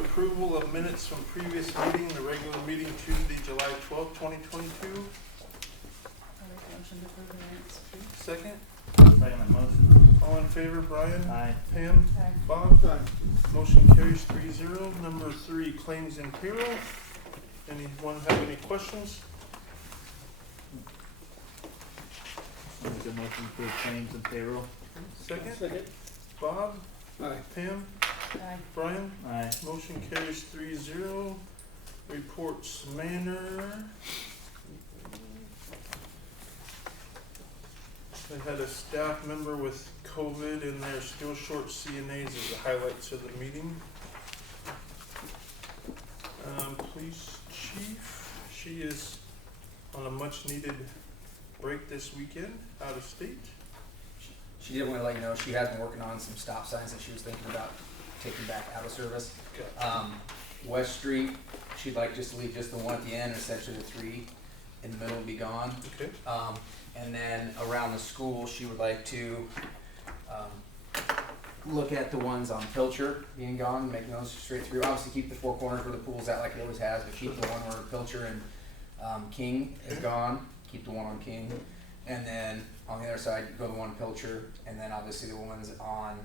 approval of minutes from previous meeting, the regular meeting Tuesday, July 12th, 2022. I'll make a motion to approve the minutes. Second. Second that motion. All in favor, Brian? Aye. Pam? Aye. Bob? Motion carries 3-0. Number 3, claims and payroll. Anyone have any questions? Make a motion for claims and payroll. Second. Bob? Aye. Pam? Aye. Brian? Aye. Motion carries 3-0. Reports manner. I had a staff member with COVID and they're still short CNAs as the highlights of the meeting. Police chief, she is on a much needed break this weekend, out of state. She did want to let you know she has been working on some stop signs that she was thinking about taking back out of service. Okay. West Street, she'd like just to leave just the one at the end, essentially the 3 in the middle would be gone. Okay. And then around the school, she would like to look at the ones on Pilcher being gone, making those straight through. Obviously keep the 4 corners where the pool's at like it always has, but keep the one where Pilcher and King is gone. Keep the one on King. And then on the other side, go the one Pilcher, and then obviously the ones on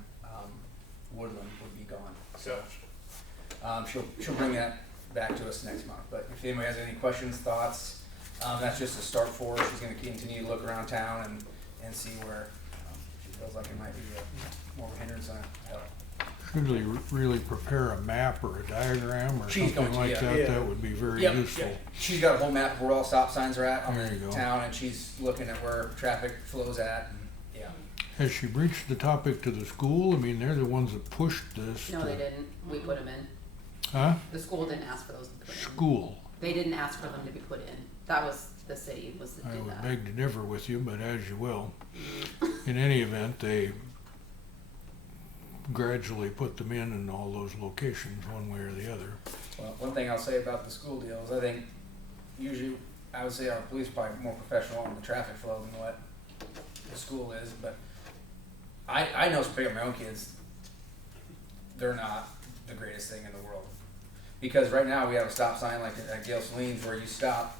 Woodland would be gone. So she'll bring that back to us next month. But if anybody has any questions, thoughts, that's just a start for her. She's going to continue to look around town and see where she feels like it might be more of a hindrance than a help. Should we really prepare a map or a diagram or She's something going to, like yeah. that? Yeah. That would be very Yep, useful. yep. She's got a whole map of where all stop signs are at on There you the go. town, and she's looking at where traffic flows at. And, yeah. Has she breached the topic to the school? I mean, they're the ones that pushed this. No, they didn't. We put them in. Huh? The school didn't ask for those to be put in. School. They didn't ask for them to be put in. That was the city was to I do would that. beg to differ with you, but as you will. In any event, they gradually put them in all those locations, one way or the other. Well, one thing I'll say about the school deal is I think usually I would say our police are probably more professional on the traffic flow than what the school is, but I know picking up my own kids, they're not the greatest thing in the world. Because right now we have a stop sign like at Gail Celine's where you stop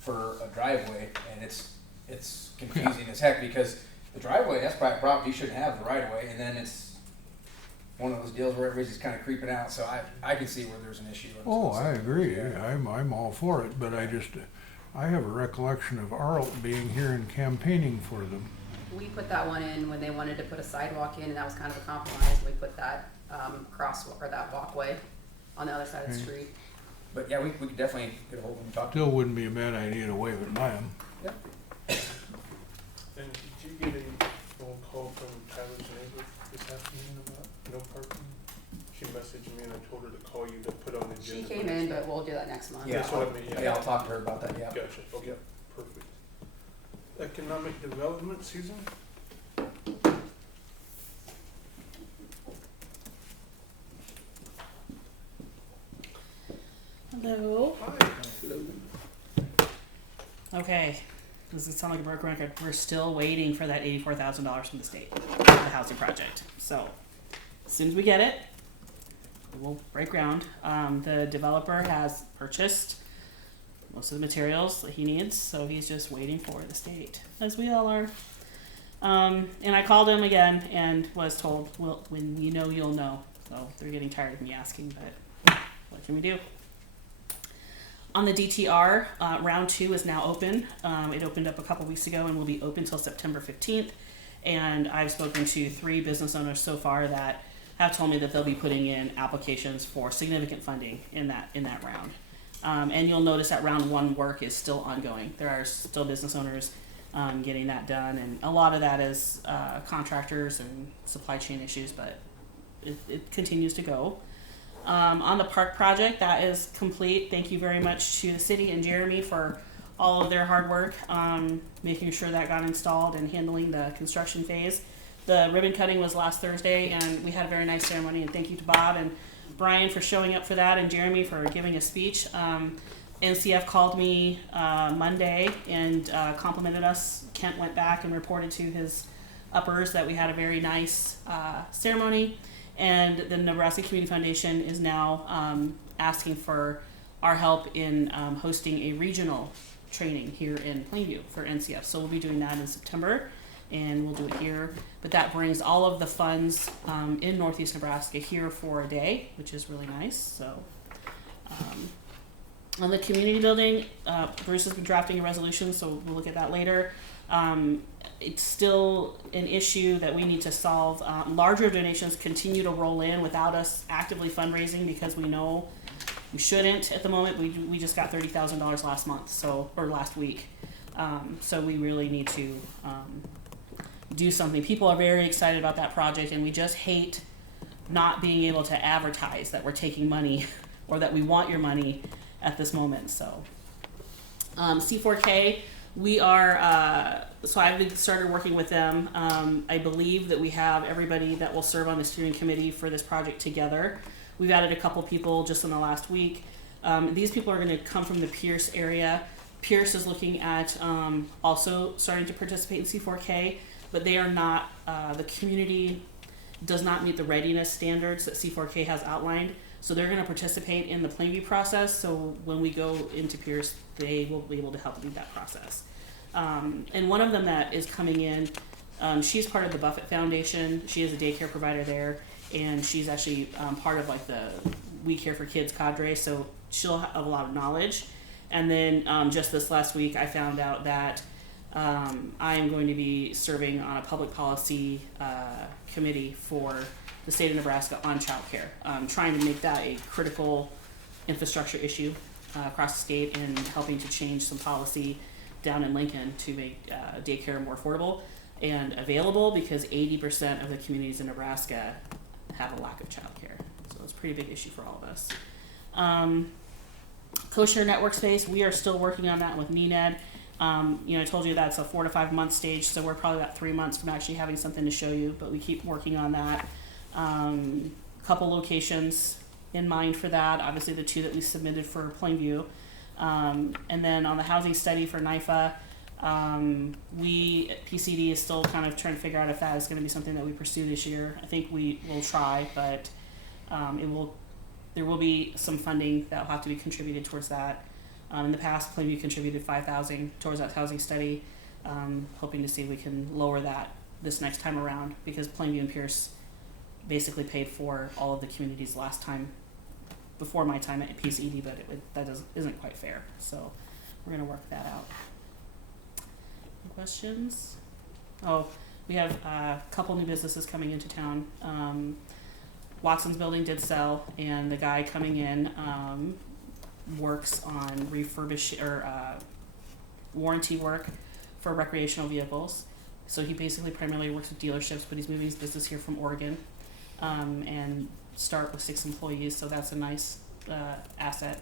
for a driveway and it's confusing as heck because the driveway, that's private property, you shouldn't have the right of way, and then it's one of those deals where everybody's just kind of creeping out, so I can see where there's an issue. Oh, I agree. I'm all for it, but I have a recollection of Arlt being here and campaigning for them. We put that one in when they wanted to put a sidewalk in, and that was kind of a compromise. We put that crosswalk or that walkway on the other side of the street. But yeah, we could definitely get a hold of them and talk to Still wouldn't be a bad idea to wave it by them. them. And did you get a phone call from Tyler's neighbor this afternoon about no parking? She messaged me and I told her to call you to put on the agenda. She came in, but we'll do that next month. Yeah, That's what I mean, yeah. I'll talk to her about that, yeah. Gotcha, okay, perfect. Economic development, Susan? Hello. Hi. Okay, does it sound like a broken record? We're still waiting for that $84,000 from the state for the housing project. So, as soon as we get it, we'll break ground. The developer has purchased most of the materials that he needs, so he's just waiting for the state, as we all are. And I called him again and was told, well, when you know, you'll know. So they're getting tired of me asking, but what can we do? On the DTR, round 2 is now open. It opened up a couple weeks ago and will be open till September 15th. And I've spoken to 3 business owners so far that have told me that they'll be putting in applications for significant funding in that round. And you'll notice that round 1 work is still ongoing. There are still business owners getting that done, and a lot of that is contractors and supply chain issues, but it continues to go. On the park project, that is complete. Thank you very much to the city and Jeremy for all of their hard work making sure that got installed and handling the construction phase. The ribbon cutting was last Thursday, and we had a very nice ceremony, and thank you to Bob and Brian for showing up for that, and Jeremy for giving a speech. NCF called me Monday and complimented us. Kent went back and reported to his uppers that we had a very nice ceremony. And the Nebraska Community Foundation is now asking for our help in hosting a regional training here in Plainview for NCF. So we'll be doing that in September, and we'll do it here. But that brings all of the funds in Northeast Nebraska here for a day, which is really nice. So on the community building, Bruce has been drafting a resolution, so we'll look at that later. It's still an issue that we need to solve. Larger donations continue to roll in without us actively fundraising because we know we shouldn't at the moment. We just got $30,000 last month, or last week. So we really need to do something. People are very excited about that project, and we just hate not being able to advertise that we're taking money or that we want your money at this moment. So C4K, we are, so I've started working with them. I believe that we have everybody that will serve on the steering committee for this project together. We've added a couple people just in the last week. These people are going to come from the Pierce area. Pierce is looking at also starting to participate in C4K, but they are not, the community does not meet the readiness standards that C4K has outlined. So they're going to participate in the Plainview process. So when we go into Pierce, they will be able to help lead that process. And one of them that is coming in, she's part of the Buffett Foundation. She is a daycare provider there, and she's actually part of like the We Care for Kids cadre. So she'll have a lot of knowledge. And then just this last week, I found out that I am going to be serving on a public policy committee for the state of Nebraska on childcare, trying to make that a critical infrastructure issue across the state and helping to change some policy down in Lincoln to make daycare more affordable and available, because 80% of the communities in Nebraska have a lack of childcare. So it's a pretty big issue for all of us. Co-share network space, we are still working on that with MENED. I told you that's a 4 to 5 month stage, so we're probably about 3 months from actually having something to show you, but we keep working on that. Couple locations in mind for that, obviously the 2 that we submitted for Plainview. And then on the housing study for NIFA, we at PCD is still kind of trying to figure out if that is going to be something that we pursue this year. I think we will try, but there will be some funding that will have to be contributed towards that. In the past, Plainview contributed $5,000 towards that housing study. Hoping to see if we can lower that this next time around, because Plainview and Pierce basically paid for all of the communities last time, before my time at PCED, but that isn't quite fair. So we're going to work that out. Any questions? Oh, we have a couple new businesses coming into town. Watson's building did sell, and the guy coming in works on warranty work for recreational vehicles. So he basically primarily works with dealerships, but he's moving his business here from Oregon, and start with 6 employees. So that's a nice asset.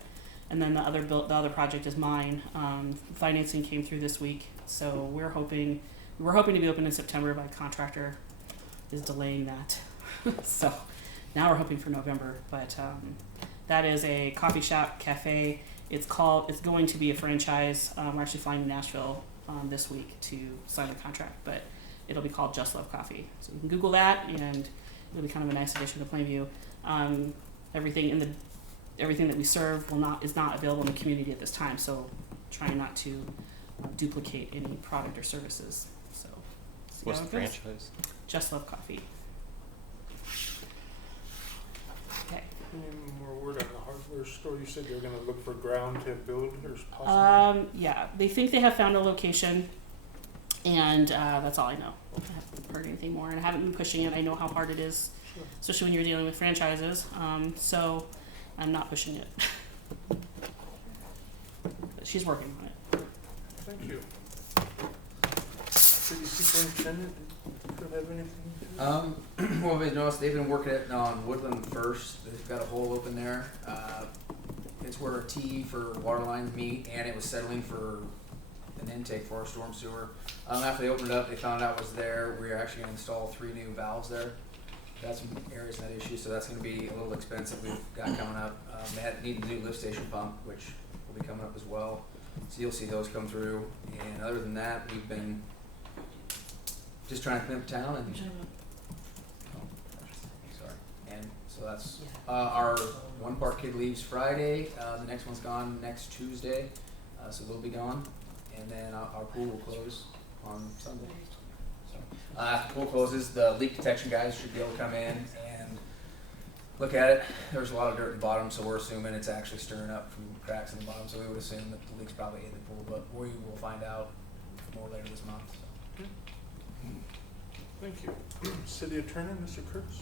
And then the other project is mine. Financing came through this week, so we're hoping to be open in September, but contractor is delaying that. So now we're hoping for November, but that is a coffee shop cafe. It's going to be a franchise. We're actually flying to Nashville this week to sign the contract, but it'll be called Just Love Coffee. So you can Google that, and it'll be kind of a nice addition to Plainview. Everything that we serve is not available in the community at this time, so trying not to duplicate any product or services. So what's the franchise? Just Love Coffee. Okay. Any more word on the hardware store? You said they were going to look for ground to build, or possibly? Yeah, they think they have found a location, and that's all I know. I haven't heard anything more, and I haven't been pushing it. I know how hard it is, Sure. especially when you're dealing with franchises. So I'm not pushing it. But she's working on it. Thank you. City Superintendent, do you have anything? Well, we've noticed they've been working it on Woodland first. They've got a hole open there. It's where a T for water lines meet, and it was settling for an intake for our storm sewer. After they opened it up, they found out it was there. We're actually going to install 3 new valves there. That's some areas in that issue, so that's going to be a little expensive. We've got coming up. They need a new lift station pump, which will be coming up as well. So you'll see those come through. And other than that, we've been just trying to clean up town So that's, our one park kid leaves Friday, the next one's gone next Tuesday, so we'll be gone. And then our pool will close on Sunday. So, after the pool closes, the leak detection guys should be able to come in and look at it. There's a lot of dirt in the bottom, so we're assuming it's actually stirring up from cracks in the bottom, so we would assume that the leak's probably in the pool, but we will find out more later this month, so. Thank you. City Attorney, Mr. Kurtz?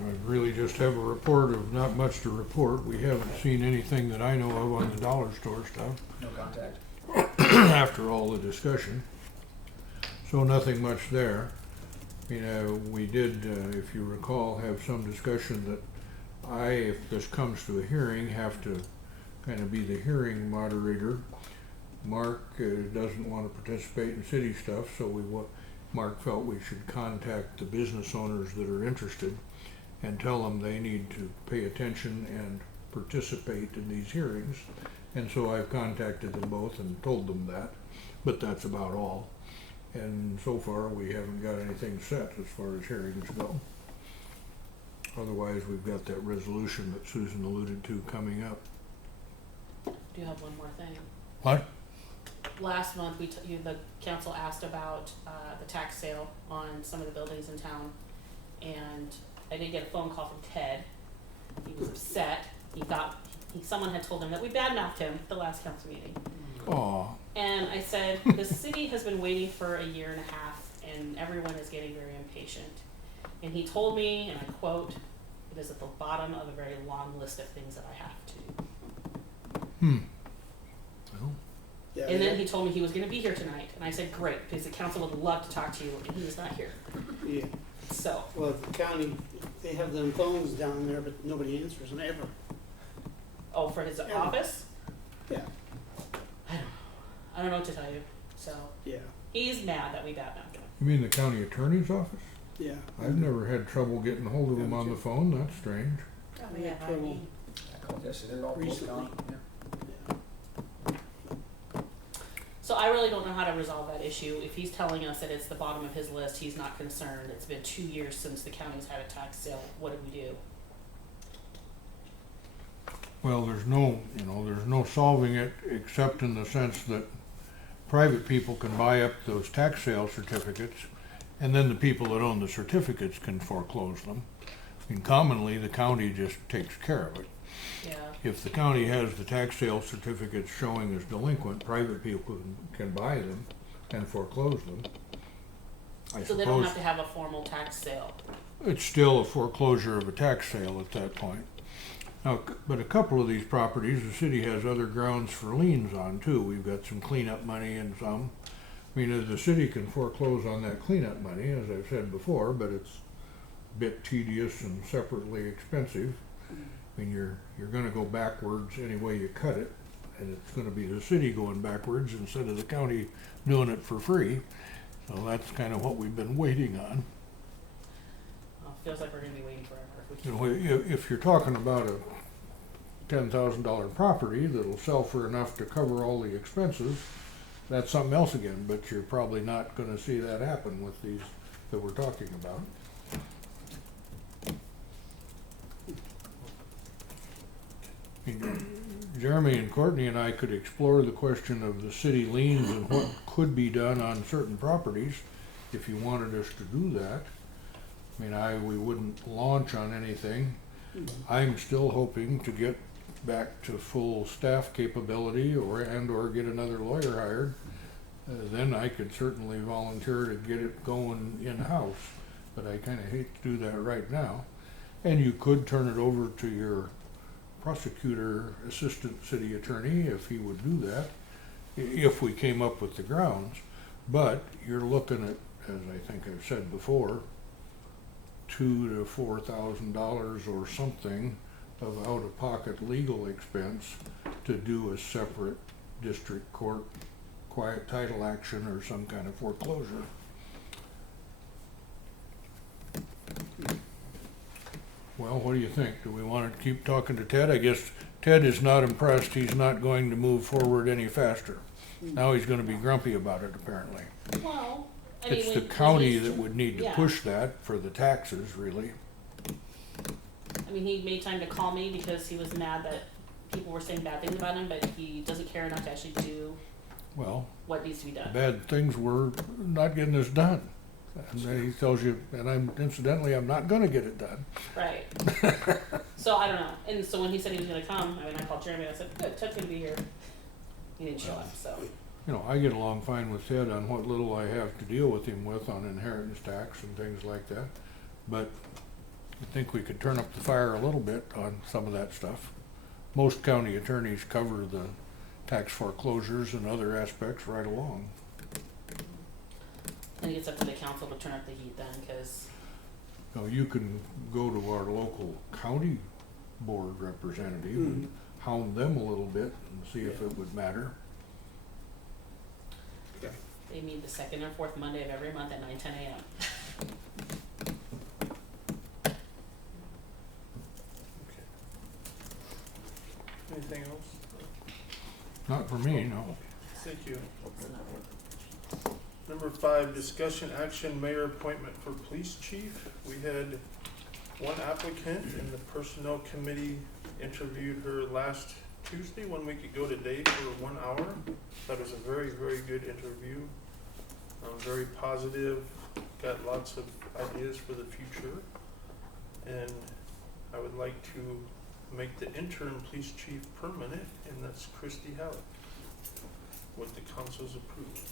I really just have a report of not much to report. We haven't seen anything that I know of on the dollar store stuff No contact. after all the discussion. So nothing much there. You know, we did, if you recall, have some discussion that I, if this comes to a hearing, have to kind of be the hearing moderator. Mark doesn't want to participate in city stuff, so Mark felt we should contact the business owners that are interested and tell them they need to pay attention and participate in these hearings. And so I've contacted them both and told them that, but that's about all. And so far, we haven't got anything set as far as hearings go. Otherwise, we've got that resolution that Susan alluded to coming up. Do you have one more thing? What? Last month, the council asked about the tax sale on some of the buildings in town, and I did get a phone call from Ted. He was upset. He thought someone had told him that we badmouthed him at the last council meeting. Aw. And I said, the city has been waiting for a year and a half, and everyone is getting very impatient. And he told me, and I quote, "It is at the bottom of a very long list of things that I have to do." Well, Yeah, And then he told me he was going to be here tonight, and I said, "Great, because the council would love to talk to you," and he was not here. yeah. So, Well, the county, they have them phones down there, but nobody answers them ever. oh, for his Yeah. office, Yeah, I don't know what to tell you. So yeah, he's mad that we badmouthed him. you mean the county attorney's office? yeah. I've never had trouble getting hold of them on the phone. That's strange. We had trouble. I called yesterday, they're all both Recently. gone. Yeah. So I really don't know how to resolve that issue. If he's telling us that it's the bottom of his list, he's not concerned. It's been 2 years since the county's had a tax sale. What do we do? Well, there's no solving it except in the sense that private people can buy up those tax sale certificates, and then the people that own the certificates can foreclose them. I mean, commonly, the county just takes care of it. Yeah. If the county has the tax sale certificates showing as delinquent, private people can buy them and foreclose them. So they don't have to have a formal tax sale. It's still a foreclosure of a tax sale at that point. Now, but a couple of these properties, the city has other grounds for liens on too. We've got some cleanup money and some. I mean, the city can foreclose on that cleanup money, as I've said before, but it's a bit tedious and separately expensive. I mean, you're gonna go backwards any way you cut it, and it's gonna be the city going backwards instead of the county doing it for free. So that's kind of what we've been waiting on. Feels like we're going to be waiting forever. If we You know, if you're talking about a $10,000 property that'll sell for enough to cover all the expenses, that's something else again, but you're probably not gonna see that happen with these that we're talking about. I mean, Jeremy and Courtney and I could explore the question of the city liens and what could be done on certain properties if you wanted us to do that. I mean, we wouldn't launch on anything. I'm still hoping to get back to full staff capability or get another lawyer hired. Then I could certainly volunteer to get it going in-house, but I kind of hate to do that right now. And you could turn it over to your prosecutor, assistant city attorney, if he would do that, if we came up with the grounds. But you're looking at, as I think I've said before, $2,000 to $4,000 or something of out-of-pocket legal expense to do a separate district court quiet title action or some kind of foreclosure. Well, what do you think? Do we want to keep talking to Ted? I guess Ted is not impressed. He's not going to move forward any faster. Now he's going to be grumpy about it, apparently. Well, I mean, It's the county that would need to push that for the taxes, really. mean, he made time to call me because he was mad that people were saying bad things about him, but he doesn't care enough to actually do Well, what needs to be done. bad things were not getting this done. And then he tells you, and I'm not gonna get it done. Right. So I don't know. And so when he said he was gonna come, I mean, I called Jeremy and I said, good, Ted's gonna be here. He didn't show up, so. You know, I get along fine with Ted on what little I have to deal with him with on inheritance tax and things like that. But I think we could turn up the fire a little bit on some of that stuff. Most county attorneys cover the tax foreclosures and other aspects right along. I think it's up to the council to turn up the heat then, cause, Now, you can go to our local county board representative and hound them a little bit and see if it would matter. they meet the second and fourth Monday of every month at 9:10 a.m. Okay. Anything else? Not for me, no. Thank you. Number 5, discussion action mayor appointment for police chief. We had one applicant and the personnel committee interviewed her last Tuesday, 1 week ago today, for 1 hour. That was a very, very good interview. Very positive, got lots of ideas for the future. And I would like to make the interim police chief permanent, and that's Christy Hallett, with the council's approval.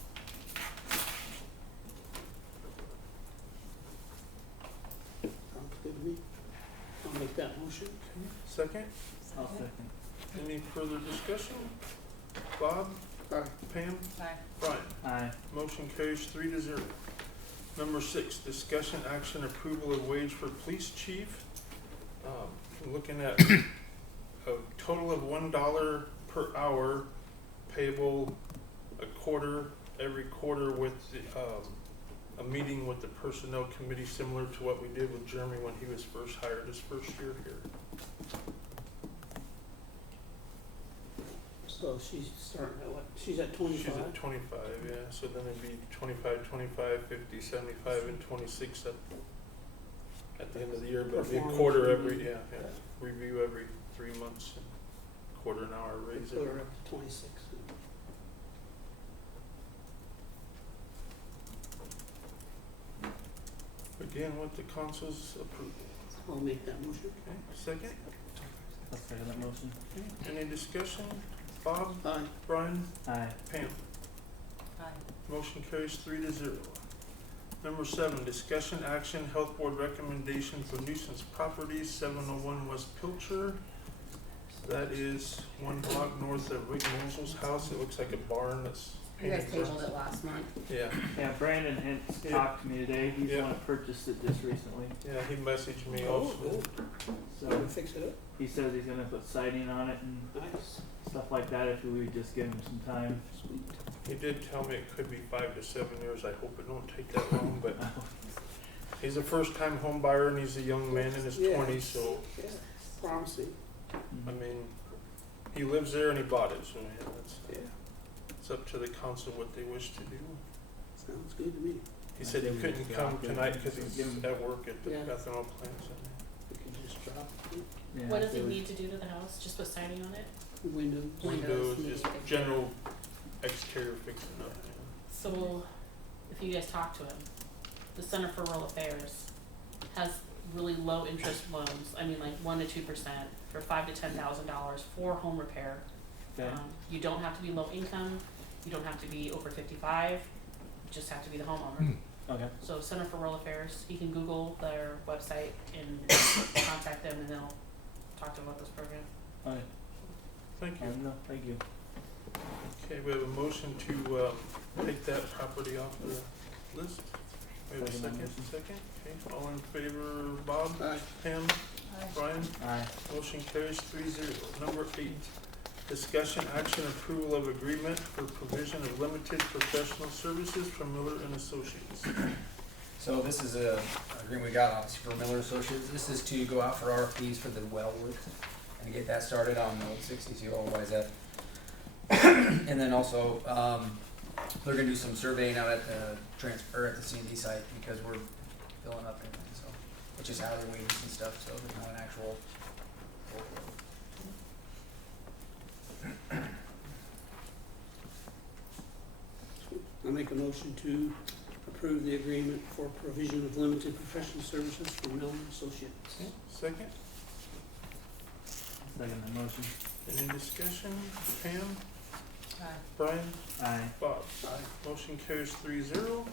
Sounds good to me. I'll make that motion. Second, I'll second. any further discussion? Bob? Aye. Pam? Aye. Brian? Aye. Motion carries 3-0. Number 6, discussion action approval of wage for police chief. We're looking at a total of $1 per hour payable every quarter with a meeting with the personnel committee similar to what we did with Jeremy when he was first hired his first year here. So she's starting at what? She's at 25? She's at 25, yeah, so then it'd be 25, 25, 50, 75, and 26 at the end of the year, but it'd be a quarter every, yeah, review every 3 months, and quarter an hour raise. Put her up to 26. Again, with the council's approval. I'll make that motion. Okay, second, I'll second that motion. any discussion? Bob, Aye. Brian, Aye. Pam? Aye. Motion carries 3-0. Number 7, discussion action, health board recommendation for nuisance properties, 701 West Pilcher. That is 1 block north of Rick Mosel's house. It looks like a barn that's You guys painted tabled brown. it last month. Yeah, Yeah, Brandon Hintz Yeah. talked to me today. He's the Yeah. one that purchased it just recently. yeah, he messaged me Oh, also. good. So Gonna fix it up? he says he's gonna put siding on it and Nice. stuff like that if we would just give him some time. Sweet. He did tell me it could be 5 to 7 years. I hope it don't take that long, but he's a first-time home buyer and he's a young man in his Yeah. 20s, so, Yeah, promising. I mean, he lives there and he bought it, so yeah, Yeah, it's up to the council what they wish to do. sounds good to me. He said he couldn't come tonight because he's at work at the Yeah. ethanol plant, so. We can just drop it. Yeah, What does they it would- need to do to the house? Just put siding on it? Windows. Windows, need just to get general exterior fixing up, So, if you guys talk to him, the Center for Rural Affairs has really low interest loans. I mean, like 1 to 2% for $5,000 to $10,000 for home repair. Okay. You don't have to be low income. You don't have to be over 55. You just have to be the homeowner. Hmm. Okay. So Center for Rural Affairs, he can Google their website and contact them, and they'll talk to him about this program. Okay. Thank you. No, thank you. Okay, we have a motion to take that property off the list. We have a Second second, motion. Okay, all in favor, Bob, Aye. Pam, Brian? Aye. Motion carries 3-0. Number 8, discussion action approval of agreement for provision of limited professional services from Miller and Associates. So this is a agreement we got obviously for Miller Associates. This is to go out for RFPs for the well work and get that started on the old 60 YZ. And then also, they're gonna do some surveying out at the at the C&D site because we're filling up everything, so just hourly wages and stuff, so there's not an actual workload. I'll make a motion to approve the agreement for provision of limited professional services for Mellon Associates. Okay, second, Second the motion. any discussion? Pam, Aye. Brian, Aye. Bob? Aye. Motion carries 3-0.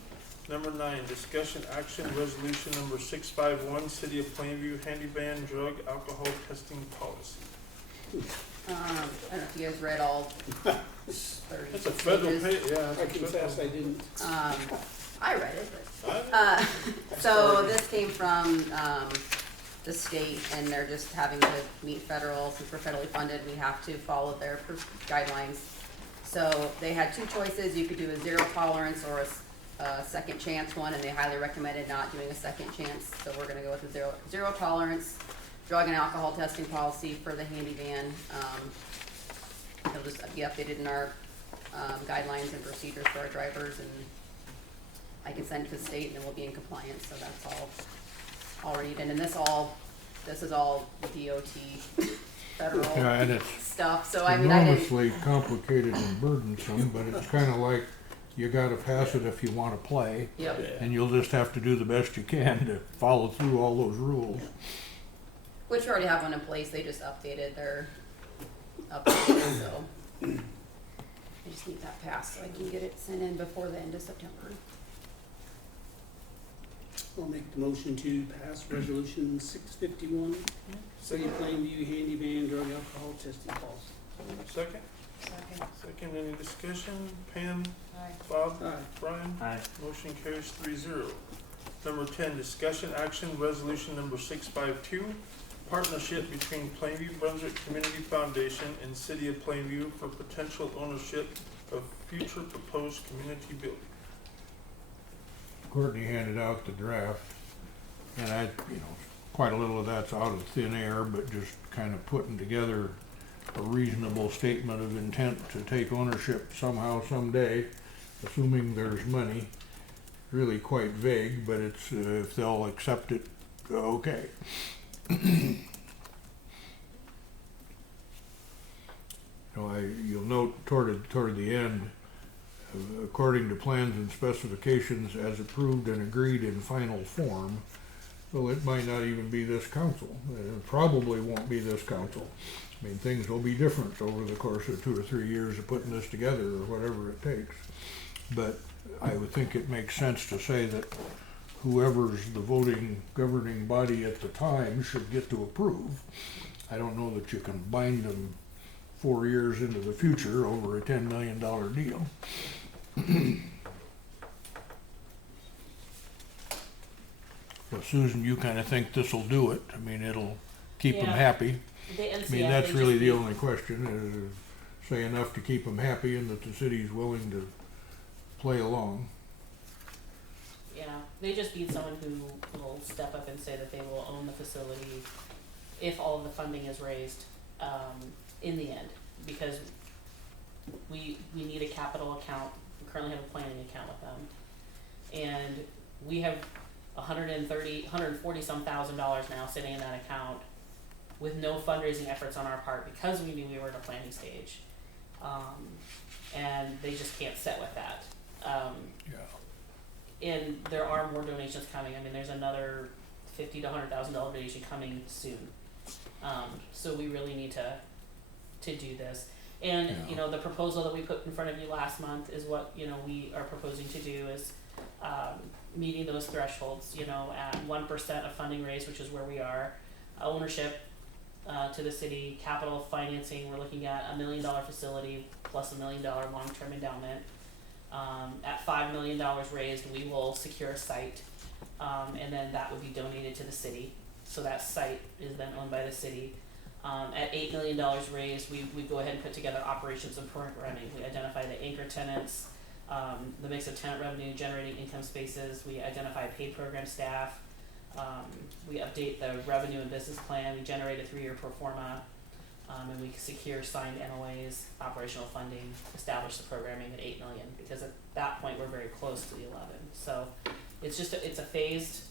Number 9, discussion action resolution number 651, City of Plainview handyman drug alcohol testing policy. I don't know if you guys read all 30 That's a federal pages. pay, yeah. I confess I didn't. I read it, but I- so this came from, the state, and they're just having to meet federal, since we're federally funded, we have to follow their guidelines. So they had two choices, you could do a zero tolerance or a second chance one, and they highly recommended not doing a second chance, so we're gonna go with a zero tolerance drug and alcohol testing policy for the handy van. It'll just be updated in our, guidelines and procedures for our drivers, and I can send it to the state, and then we'll be in compliance, so that's all already done. And this is all DOT federal Yeah, and it's stuff, so I mean, I didn't, enormously complicated and burdensome, but it's kinda like you gotta pass it if you wanna play, yep. and you'll just have to do the best you can to follow through all those rules. Which we already have one in place, they just updated their update, so. I just need that passed so I can get it sent in before the end of September. I'll make the motion to pass resolution 651, City of Plainview handyman drug alcohol testing policy. Second, Second. any discussion? Pam, Aye. Bob, Aye. Brian? Aye. Motion carries 3-0. Number 10, discussion action resolution number 652, partnership between Plainview Brunswick Community Foundation and City of Plainview for potential ownership of future proposed community building. Courtney handed out the draft, and I, quite a little of that's out of thin air, but just kind of putting together a reasonable statement of intent to take ownership somehow, someday, assuming there's money. Really quite vague, but it's, if they'll accept it, okay. You'll note toward the end, according to plans and specifications as approved and agreed in final form. So it might not even be this council. It probably won't be this council. I mean, things will be different over the course of 2 or 3 years of putting this together or whatever it takes. But I would think it makes sense to say that whoever's the voting governing body at the time should get to approve. I don't know that you can bind them 4 years into the future over a $10 million deal. So Susan, you kind of think this'll do it? I mean, it'll keep them Yeah. happy. The NCF, I mean, that's they really just the need- only question, is say enough to keep them happy and that the city's willing to play along. Yeah, they just need someone who will step up and say that they will own the facility if all of the funding is raised, in the end, because we need a capital account, we currently have a planning account with them. And we have $140 some thousand now sitting in that account with no fundraising efforts on our part because we knew we were in a planning stage. And they just can't sit with that. Yeah. And there are more donations coming. I mean, there's another $50,000 to $100,000 donation coming soon. So we really need to do this. And, Yeah. the proposal that we put in front of you last month is what, we are proposing to do is, meeting those thresholds, at 1% of funding raised, which is where we are, ownership, to the city, capital financing, we're looking at $1 million facility plus $1 million long-term endowment. At $5 million raised, we will secure a site, and then that would be donated to the city. So that site is then owned by the city. At $8 million raised, we go ahead and put together operations and programming. We identify the anchor tenants, the mix of tenant revenue generating income spaces. We identify paid program staff. We update the revenue and business plan. We generate a 3-year pro forma, and we secure signed MOAs, operational funding, establish the programming at $8 million. Because at that point we're very close to the 11. So it's just it's a phased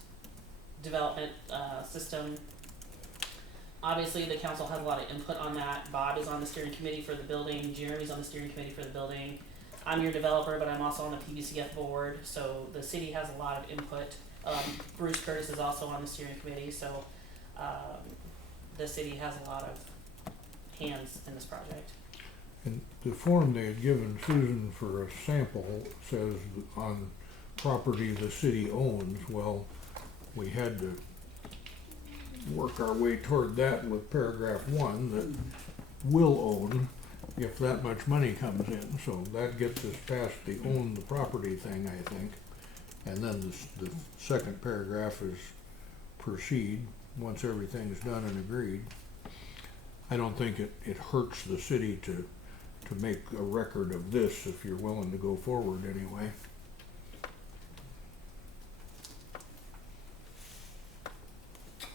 development, system. Obviously, the council has a lot of input on that. Bob is on the steering committee for the building, Jeremy's on the steering committee for the building. I'm your developer, but I'm also on the PBCF board, so the city has a lot of input. Bruce Curtis is also on the steering committee, so, the city has a lot of hands in this project. And the form they had given Susan for a sample says on property the city owns. Well, we had to work our way toward that with paragraph 1 that will own if that much money comes in. So that gets us past the own the property thing, I think. And then the second paragraph is proceed once everything's done and agreed. I don't think it hurts the city to make a record of this if you're willing to go forward anyway.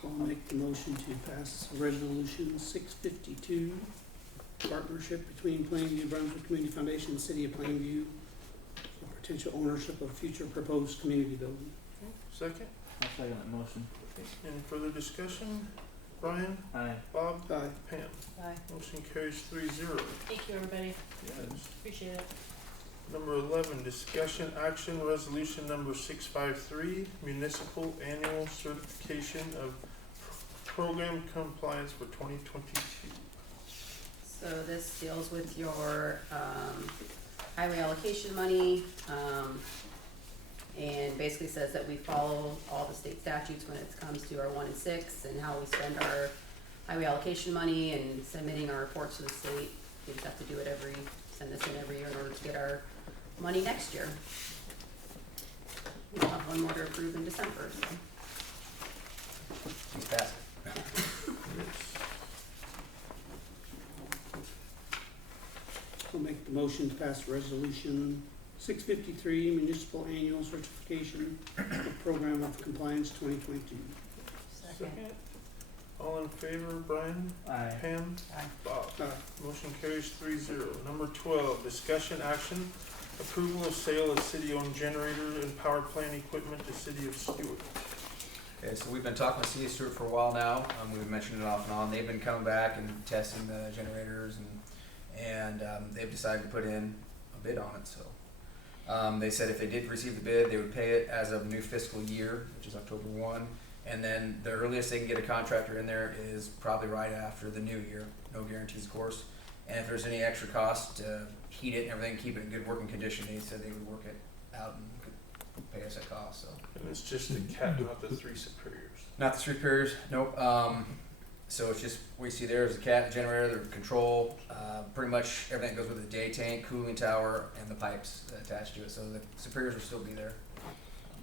I'll make the motion to pass resolution 652, partnership between Plainview Brunswick Community Foundation and the City of Plainview for potential ownership of future proposed community building. Second, I'll second that motion. any further discussion? Brian, Aye. Bob, Aye. Pam. Aye. Motion carries 3-0. Thank you, everybody. Yes. Appreciate it. Number 11, discussion action resolution number 653, municipal annual certification of program compliance for 2022. So this deals with your, highway allocation money, and basically says that we follow all the state statutes when it comes to our 1 and 6 and how we spend our highway allocation money and submitting our reports to the state. We just have to do it send this in every year in order to get our money next year. We'll have one more to approve in December, so. Keep passing. I'll make the motion to pass resolution 653, municipal annual certification of program of compliance 2022. Second. All in favor, Brian, Aye. Pam, Aye. Bob. Aye. Motion carries 3-0. Number 12, discussion action, approval of sale of city-owned generator and power plant equipment to City of Stewart. Okay, so we've been talking with City of Stewart for a while now. We've mentioned it off and on. They've been coming back and testing the generators, and they've decided to put in a bid on it. So they said if they did receive the bid, they would pay it as of new fiscal year, which is October 1. And then the earliest they can get a contractor in there is probably right after the new year. No guarantees, of course. And if there's any extra cost to heat it and everything, keep it in good working condition, they said they would work it out and could pay us that cost. So. And it's just the cat, not the 3 superiors. Not the 3 superiors, nope. So it's just, what you see there is the cat, the generator, the control, pretty much everything that goes with the day tank, cooling tower, and the pipes attached to it. So the superiors will still be there.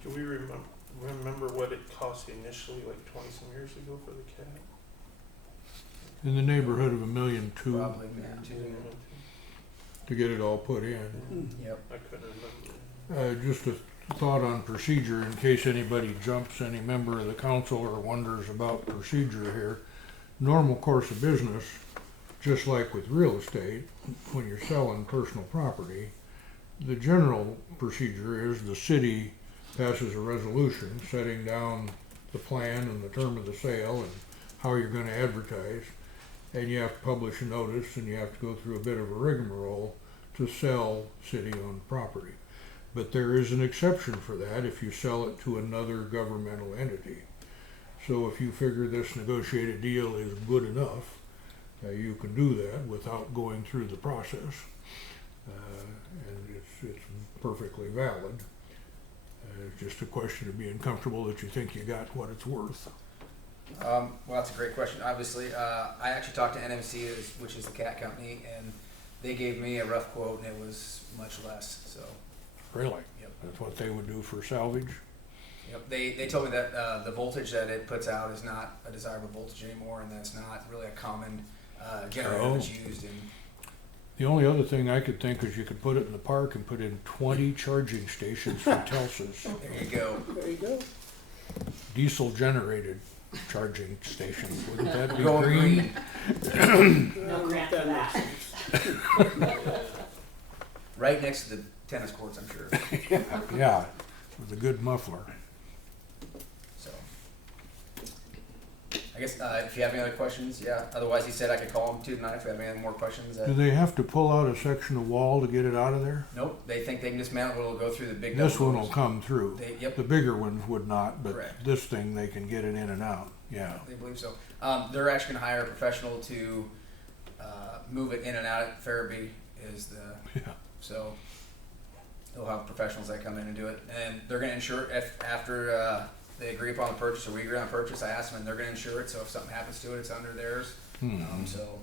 Do we remember what it cost initially, like 20-some years ago for the cat? In the neighborhood of $1.2 million Probably, maybe I two. didn't know. to get it all put in. Yep. I couldn't remember. Just a thought on procedure in case anybody jumps, any member of the council or wonders about procedure here. Normal course of business, just like with real estate, when you're selling personal property, the general procedure is the city passes a resolution setting down the plan and the term of the sale and how you're going to advertise, and you have to publish a notice and you have to go through a bit of a rigmarole to sell city-owned property. But there is an exception for that if you sell it to another governmental entity. So if you figure this negotiated deal is good enough, you can do that without going through the process. And it's perfectly valid. It's just a question of being comfortable that you think you got what it's worth. Well, that's a great question. Obviously, I actually talked to NMC, which is the cat company, and they gave me a rough quote, and it was much less. So. Really? Yep. That's what they would do for salvage? Yep. They told me that the voltage that it puts out is not a desirable voltage anymore, and that's not really a common generator that's used in. The only other thing I could think is you could put it in the park and put in 20 charging stations for Telsys. There you go. There you go. Diesel generated charging stations. Wouldn't that be Going green? No grant for that. Right next to the tennis courts, I'm sure. Yeah, with a good muffler. So, guess, if you have any other questions, yeah. Otherwise, he said I could call him too tonight if we have any more questions. Do they have to pull out a section of wall to get it out of there? Nope, they think they can dismantle it, it'll go through the big. This double one will doors. come through. Yep, The bigger ones would not, but Correct. this thing, they can get it in and out, yeah. they believe so. They're actually gonna hire a professional to, move it in and out at Farabee is the, Yeah. so they'll have professionals that come in and do it. And they're gonna insure it after, they agree upon the purchase or we agree on the purchase, I asked them and they're gonna insure it, so if something happens to it, it's under theirs. Hmm. So,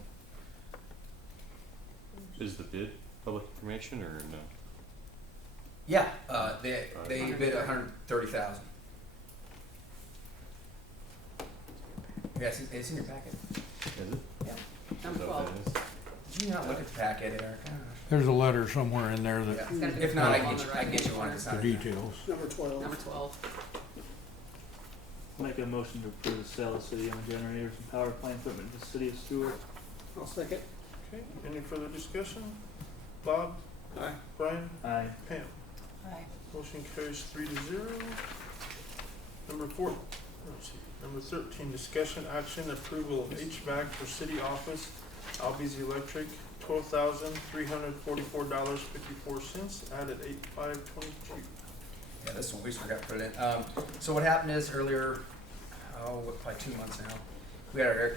Is the bid public information or no? yeah, they bid 130,000. Yeah, it's in your packet. Is it? Yeah. Number Is that 12. what that is? Did you not look at the packet, Eric? There's a letter somewhere in there Yeah. that, It's gotta be If not, I on can the get you, I can get you one. It's the not in there. details. Number 12. Number 12. Make a motion to approve the sale of city-owned generators and power plant equipment to the city of Stewart. I'll second. Okay, any further discussion? Bob, Aye. Brian, Aye. Pam? Aye. Motion carries 3-0. Number 4, let's see, number 13, discussion action approval of HVAC for city office, Albies Electric, $12,344.54, added 8/5/22. Yeah, this one, we just forgot to put it in. So what happened is earlier, probably 2 months now, we had our air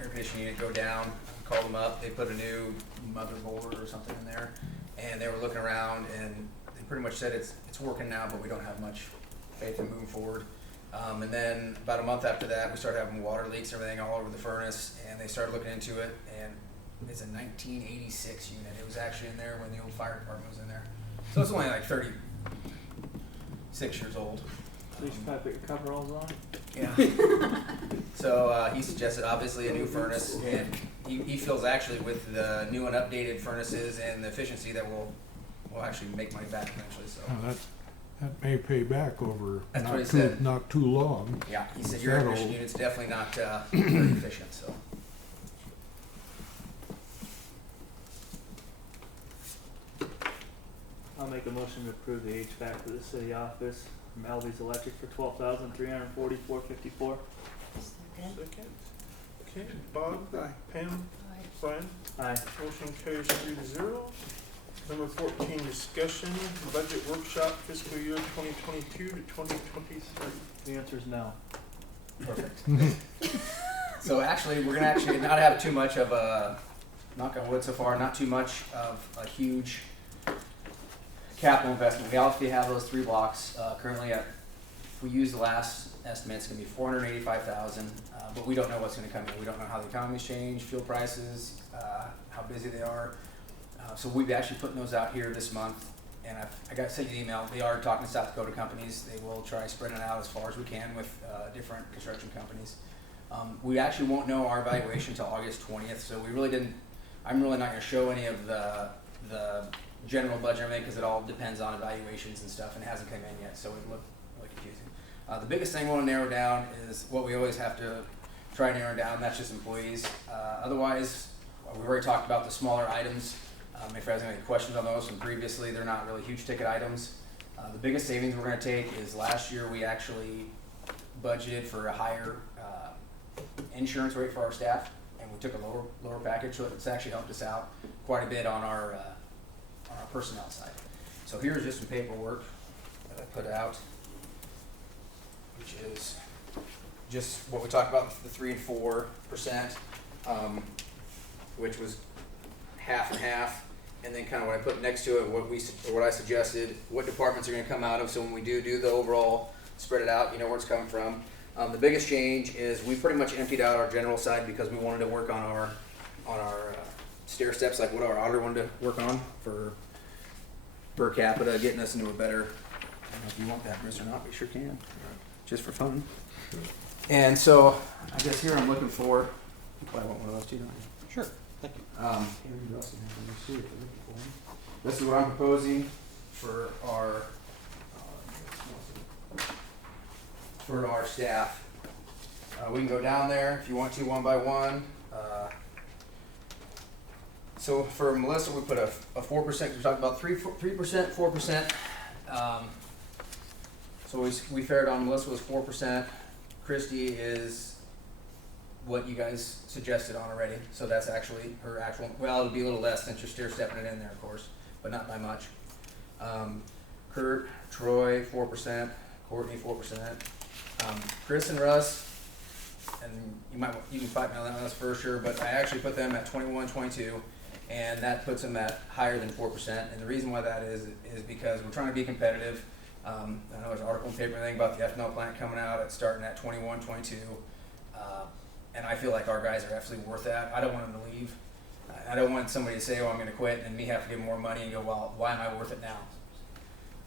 conditioning unit go down, called them up, they put a new motherboard or something in there, and they were looking around and they pretty much said it's working now, but we don't have much faith in moving forward. And then about a month after that, we started having water leaks and everything all over the furnace, and they started looking into it, and it's a 1986 unit. It was actually in there when the old fire department was in there. So it's only like 36 years old. So you should probably put your coveralls on. Yeah. So he suggested obviously a new furnace, and he feels actually with the new and updated furnaces and the efficiency that will actually make money back eventually. So That may pay back over That's what he not said. too long. yeah, he said your air That'll- conditioning unit's definitely not very efficient. So I'll make a motion to approve the HVAC for the city office from Albies Electric for $12,344.54. Second. Okay, Bob, Aye. Pam, Brian? Aye. Motion carries 3-0. Number 14, discussion, budget workshop fiscal year 2022 to 2023. The answer is no. perfect. So actually, we're gonna actually not have too much of a, knock on wood so far, not too much of a huge capital investment. We obviously have those 3 blocks, currently if we use the last estimate, it's gonna be $485,000, but we don't know what's gonna come in. We don't know how the economy's changed, fuel prices, how busy they are. So we've actually putting those out here this month, and I got sent you an email. They are talking to South Dakota companies. They will try spreading it out as far as we can with different construction companies. We actually won't know our evaluation until August 20th, so we really didn't. I'm really not going to show any of the general budget because it all depends on evaluations and stuff, and it hasn't come in yet, so it would look really confusing. The biggest thing we want to narrow down is what we always have to try and narrow down. That's just employees. Otherwise, we've already talked about the smaller items. If there's any questions on those from previously, they're not really huge ticket items. The biggest savings we're going to take is last year we actually budgeted for a higher insurance rate for our staff, and we took a lower package, so it's actually helped us out quite a bit on our personnel side. So here's just some paperwork that I put out, which is just what we talked about, the 3 and 4%, which was half and half. And then kind of what I put next to it, what I suggested, what departments are going to come out of. So when we do the overall, spread it out, you know where it's coming from. The biggest change is we pretty much emptied out our general side because we wanted to work on our stair steps, like what our auditor wanted to work on for per capita, getting us into a better. I don't know if you want that, Bruce, or not. We sure can, just for fun. And so I guess here I'm looking for. You probably want one of those too, don't you? Sure. Thank you. This is what I'm proposing for our staff. We can go down there if you want to, one by one. So for Melissa, we put a 4%. We talked about 3%, 4%. So we fared on Melissa was 4%. Christy is what you guys suggested on already, so that's actually her actual, well, it'll be a little less since you're still stepping it in there, of course, but not by much. Kurt, Troy, 4%, Courtney, 4%. Chris and Russ, and you can fight me on that one, that's for sure, but I actually put them at 21, 22, and that puts them at higher than 4%, and the reason why that is because we're trying to be competitive. I know there's an article in the paper and everything about the ethanol plant coming out, it's starting at 21, 22, and I feel like our guys are absolutely worth that. I don't want them to leave. I don't want somebody to say, oh, I'm gonna quit, and me have to give them more money and go, well, why am I worth it now?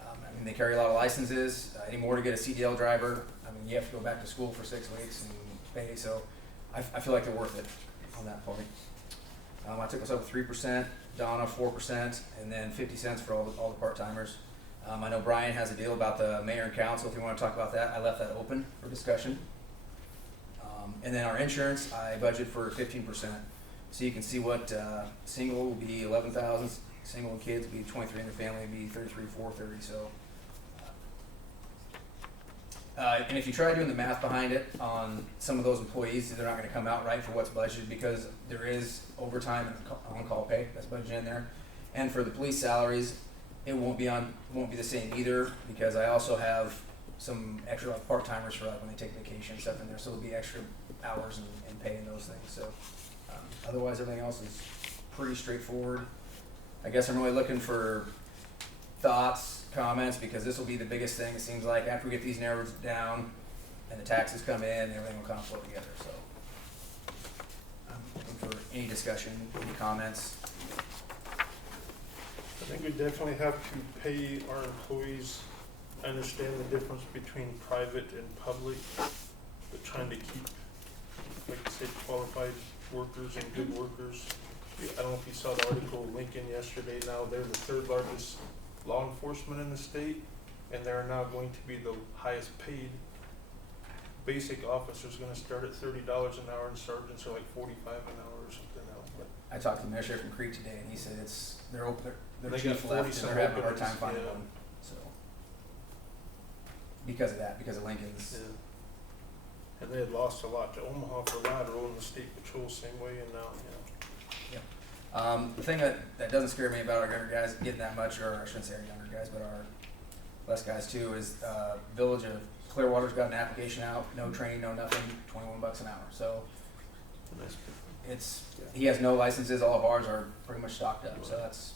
I mean, they carry a lot of licenses, anymore to get a CDL driver, I mean, you have to go back to school for 6 weeks and pay, so I feel like they're worth it on that point. I took us up 3%, Donna 4%, and then 50 cents for all the part-timers. I know Brian has a deal about the mayor and council, if you wanna talk about that, I left that open for discussion. And then our insurance, I budget for 15%. So you can see what, single will be 11,000, single and kids will be 23, and the family will be 33,430, so. And if you try doing the math behind it on some of those employees, they're not gonna come out right for what's budgeted because there is overtime and on-call pay that's budgeted in there. And for the police salaries, it won't be the same either because I also have some extra like part-timers for like when they take vacation and stuff in there, so there'll be extra hours and pay in those things, so. Otherwise, everything else is pretty straightforward. I guess I'm really looking for thoughts, comments, because this will be the biggest thing, it seems like, after we get these narrowed down and the taxes come in, everything will kind of flow together, so. I'm looking for any discussion, any comments. I think we definitely have to pay our employees, understand the difference between private and public, but trying to keep, like you said, qualified workers and good workers. I don't know if you saw the article Lincoln yesterday, now they're the 3rd largest law enforcement in the state, and they're now going to be the highest paid. Basic officers gonna start at $30 an hour, and sergeants are like 45 an hour or something else, but. I talked to the mayor from Creek today, and he said they're open, their They chief got left, 40 and some they're having a hard openings, time finding yeah. one, so. Because of that, because of Lincoln's. Yeah. And they had lost a lot to Omaha for lateral, and the state patrol same way, and now, The thing that doesn't scare me about our younger guys getting that much, or I shouldn't say our younger guys, but our less guys too, is Village of Clearwater's got an application out, no training, no nothing, $21 an hour. So and that's he has no licenses, all of ours are pretty much stocked up. So that's.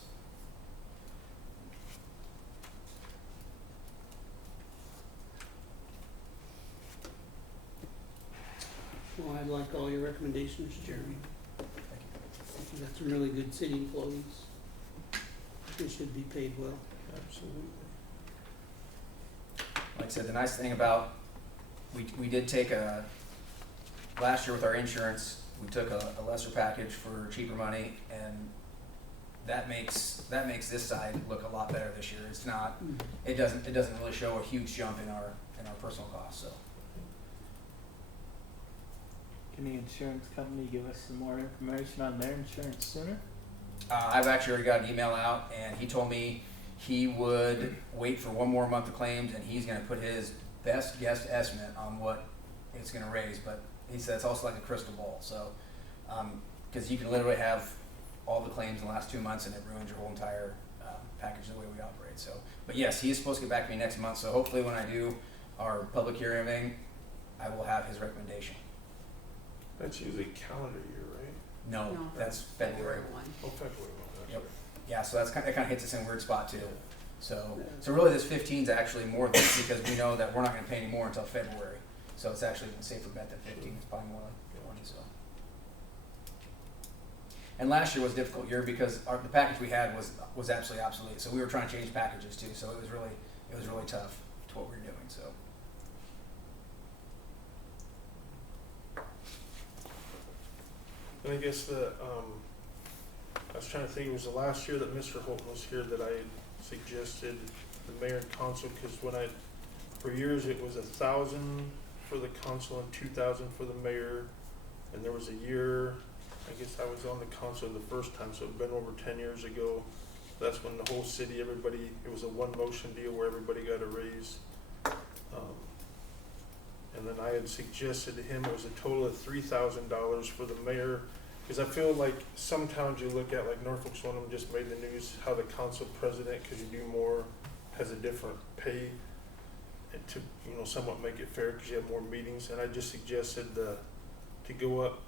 Well, I like all your recommendations, Jeremy. You got some really good city employees. They should be paid well. absolutely. Like I said, the nice thing about, we did take last year with our insurance, we took a lesser package for cheaper money, and that makes this side look a lot better this year. It's not, it doesn't really show a huge jump in our personal costs, so. Can the insurance company give us some more information on their insurance sooner? I've actually already got an email out, and he told me he would wait for one more month of claims, and he's gonna put his best guess estimate on what it's gonna raise, but he said it's also like a crystal ball, so, cause you can literally have all the claims in the last 2 months and it ruins your whole entire, package the way we operate, so. But yes, he is supposed to get back to me next month, so hopefully when I do our public hearing and everything, I will have his recommendation. That's usually calendar year, right? No, that's February. 1. Oh, February one, that's Yep. right. Yeah, so that kind of hits us in a weird spot too. So, Yeah. so really this 15 is actually more than, because we know that we're not gonna pay any more until February. So it's actually a safer bet than 15, it's probably more like 20, so. And last year was a difficult year because the package we had was absolutely obsolete. So we were trying to change packages too, so it was really tough to what we were doing, so. And I guess I was trying to think, it was the last year that Mr. Holton was here that I had suggested the mayor and council, because for years it was 1,000 for the council and 2,000 for the mayor, and there was a year, I guess I was on the council the first time, so it'd been over 10 years ago. That's when the whole city, it was a one motion deal where everybody got a raise. And then I had suggested to him it was a total of $3,000 for the mayor. Because I feel like some towns you look at, like Norfolk Swanham just made the news, how the council president, because you do more, has a different pay. And to, you know, somewhat make it fair because you have more meetings. And I just suggested to go up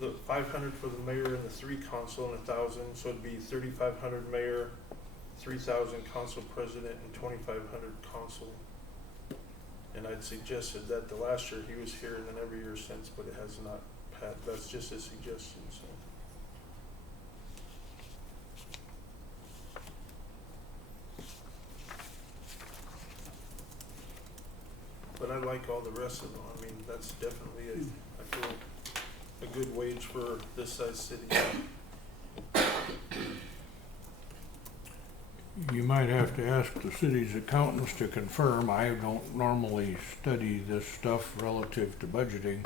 the 500 for the mayor and the 3 council and 1,000. So it'd be 3,500 mayor, 3,000 council president, and 2,500 council. And I'd suggested that the last year he was here and then every year since, but it has not passed. That's just a suggestion, so. But I like all the rest of them. I mean, that's definitely I feel a good wage for this size city. You might have to ask the city's accountants to confirm. I don't normally study this stuff relative to budgeting,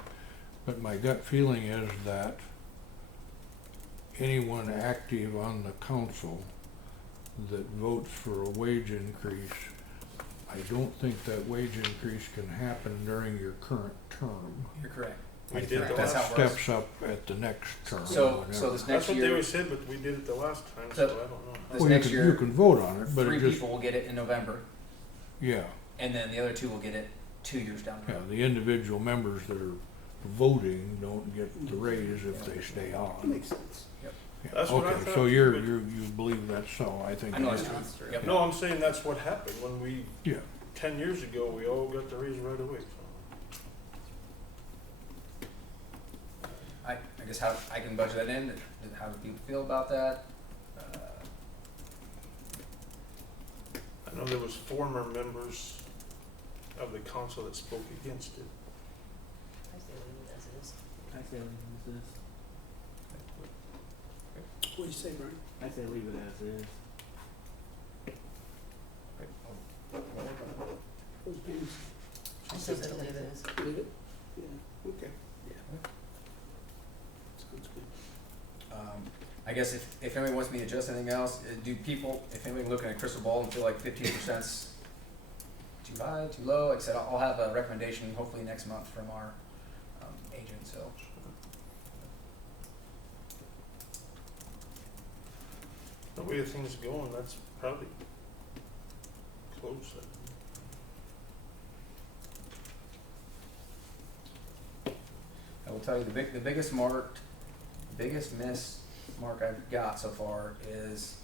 but my gut feeling is that anyone active on the council that votes for a wage increase, I don't think that wage increase can happen during your current term. You're correct. We I did think the that That's how it works. steps up at the next term. So or whatever. this That's next what they year, always said, but we did it the last time, So- so I don't know. this Well, you next can, year, you can vote on it, but 3 it just, people will get it in November, yeah, and then the other 2 will get it 2 years down the yeah, road. the individual members that are voting don't get the raise if they stay on. Makes sense. Yeah, That's what I okay, thought so too, you but- believe that's so, I think. I know it that's is. true. That's true. Yep. No, I'm saying that's what happened when we, Yeah, 10 years ago, we all got the raise right away, so. I guess how I can budget that in. How do people feel about that? I know there was former members of the council that spoke against it. I say leave it as it is. I say leave it as is. What do you say, Brian? I say leave it as is. What's Pam's? I say leave it as it is. Leave it? Yeah, okay. Yeah. Sounds good. I guess if anybody wants me to adjust anything else, do people, if anybody looking at a crystal ball and feel like 15%'s too high, too low, like I said, I'll have a recommendation hopefully next month from our agent, so. The way things are going, that's probably close. I will tell you, the biggest miss mark I've got so far is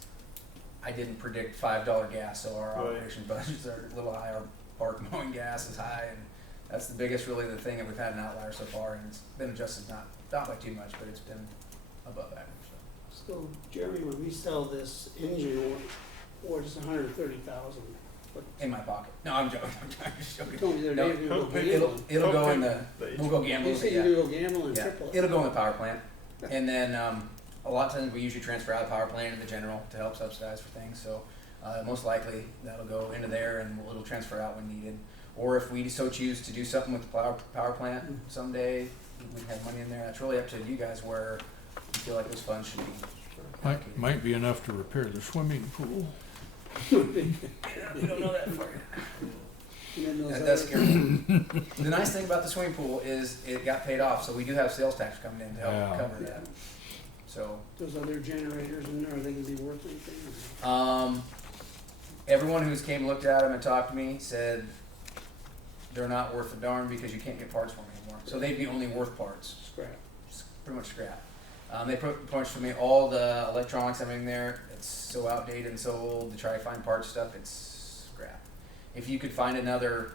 I didn't predict $5 gas, so our Right. operation budgets are a little high, our park mowing gas is high, and that's the biggest, really, the thing that we've had an outlier so far, and it's been adjusted not by too much, but it's been above average, so. So Jeremy, when we sell this engine, what is 130,000? In my pocket. No, I'm joking, I'm just You joking. told me the other No, day you're gonna go It'll gambling. go in the, The we'll go gamble You with it, said yeah. you're gonna go gamble and Yeah, triple it. it'll go in the power plant, and then, a lot of times we usually transfer out of the power plant into the general to help subsidize for things, so, most likely that'll go into there and it'll transfer out when needed. Or if we so choose to do something with the power plant someday, we have money in there, that's really up to you guys where you feel like those funds should be. allocated. might be enough to repair the swimming pool. We don't know that for you. And then those That does other- scare me. The nice thing about the swimming pool is it got paid off, so we do have sales tax coming in to help Yeah. cover that. So, Those other generators in there, are they gonna be worth anything? everyone who's came, looked at them and talked to me said they're not worth a darn because you can't get parts for them anymore. So they'd be only worth parts, Scrap. pretty much scrap. They put parts for me, all the electronics, everything there, it's so outdated and so old to try to find parts stuff, it's scrap. If you could find another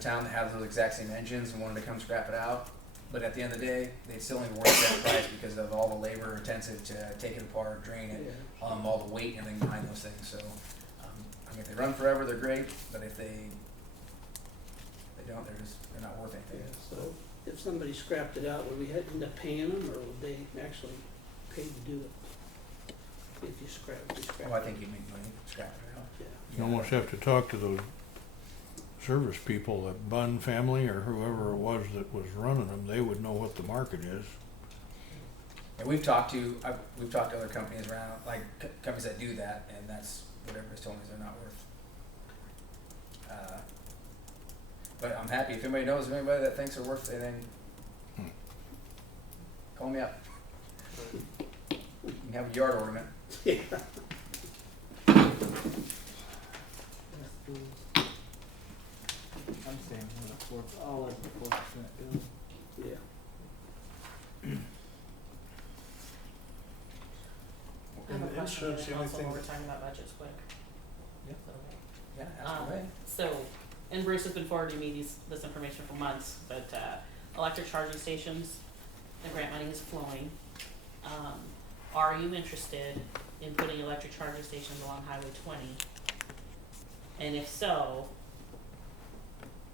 town that has those exact same engines and wanted to come scrap it out, but at the end of the day, they'd still only worth that price because of all the labor intensive to take it apart, drain it, Yeah. all the weight and everything behind those things, so, I mean, if they run forever, they're great, but if they don't, they're not worth Yeah, anything. so if somebody scrapped it out, would we end up paying them, or would they actually pay to do it? If you scrap it. Well, I think you'd make money scrapping it out. Yeah. You almost have to talk to those service people at Bunn Family or whoever it was that was running them. They would know what the market is. And we've talked to other companies around, like companies that do that, and that's what everybody's told me is they're not worth. But I'm happy if anybody knows of anybody that thinks they're worth anything. Hmm. Call me up. You can have a yard ornament. Yeah. I'm saying, I'll let the 4% go. Yeah. I have a And question, insurance, the and only also thing while we're that- talking about budgets quick. Yeah. So, Yeah, ask away. So, and Bruce has been forwarding me this information for months, but, electric charging stations, the grant money is flowing. Are you interested in putting electric charging stations along Highway 20? And if so,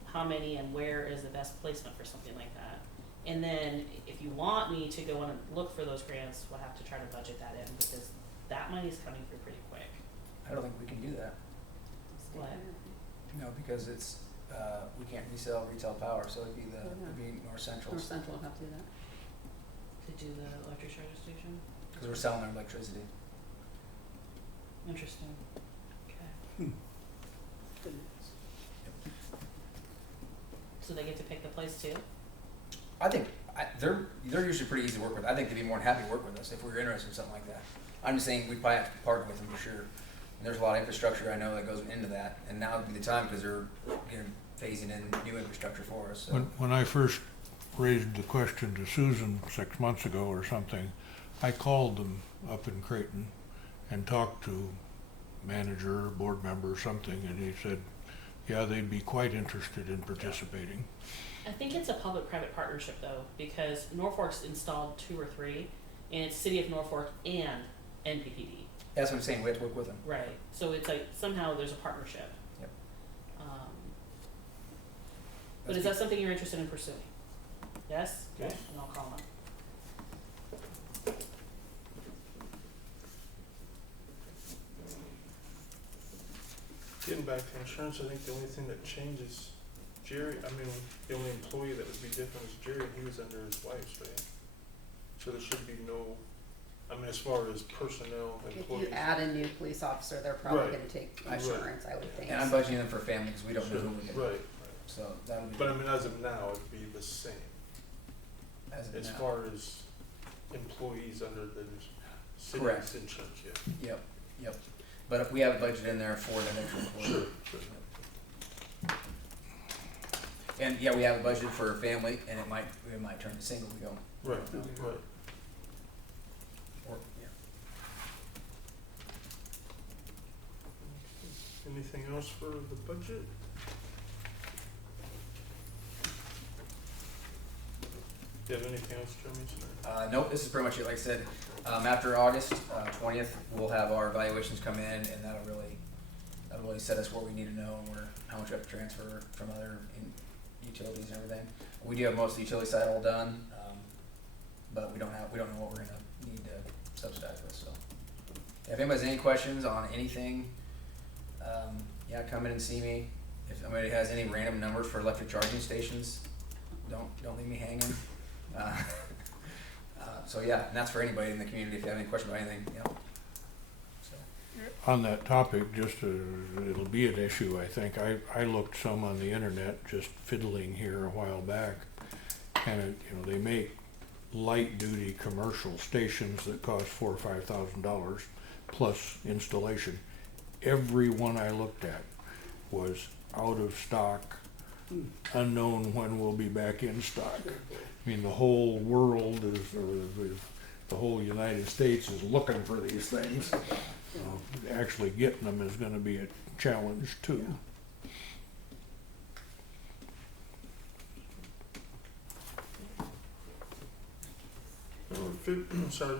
how many and where is the best placement for something like that? And then, if you want me to go in and look for those grants, we'll have to try to budget that in, because that money's coming through pretty quick. I don't think we can do that. What? No, because it's, we can't resell retail power, so it'd be North Central. North Central will have to do that. To do the electric charging station? Because we're selling our electricity. Interesting. Okay. So they get to pick the place too? I think they're usually pretty easy to work with. I think they'd be more than happy to work with us if we were interested in something like that. I'm just saying we'd probably have to partner with them for sure. And there's a lot of infrastructure I know that goes into that, and now would be the time because they're phasing in new infrastructure for us. So. When I first raised the question to Susan 6 months ago or something, I called them up in Creighton and talked to manager, board member, something, and he said, yeah, they'd be quite interested in participating. I think it's a public-private partnership though, because Norfolk's installed 2 or 3, and it's City of Norfolk and NPPD. That's what I'm saying. We have to work with them. Right. So it's like somehow there's a partnership. Yep. But is that something you're interested in pursuing? Yes? Okay, Yes. and I'll call them. Getting back to insurance, I think the only thing that changes Jerry, the only employee that would be different is Jerry, and he was under his wife's, right? So there should be no, as far as personnel, If employees. you add a new police officer, they're probably Right. gonna take Right. insurance, I would think. And I'm budgeting them for family because we don't know who we're getting. Right, So that would be but as of now, it'd be the same, as of as now. far as employees under the Correct. city's insurance, yeah. Yep. But if we have a budget in there for the next employee. Sure. And yeah, we have a budget for family, and we might turn to single. We go. Right, No. right. Or, yeah. Anything else for the budget? Do you have anything else, Jeremy? Nope, this is pretty much it. Like I said, after August 20th, we'll have our evaluations come in, and that'll really set us where we need to know and how much we have to transfer from other utilities and everything. We do have most of the utility side all done, but we don't know what we're gonna need to subsidize with. So, if anybody has any questions on anything, come in and see me. If anybody has any random numbers for electric charging stations, don't leave me hanging. So yeah, and that's for anybody in the community. If you have any questions about anything, So. On that topic, it'll be an issue, I think. I looked some on the internet, just fiddling here a while back, and they make light-duty commercial stations that cost $4,000 or $5,000 plus installation. Every one I looked at was out of stock, unknown when we'll be back in stock. The whole world the whole United States is looking for these things. Actually getting them is going to be a challenge too.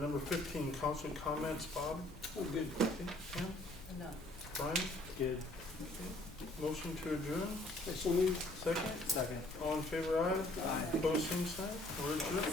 Number 15, council comments, Bob? Oh, good. Okay, Pam? No. Brian? Good. Okay. Motion to adjourn, So moved. second? Second. All in favor, aye? Aye. Opposed, same sign? We're adjourned.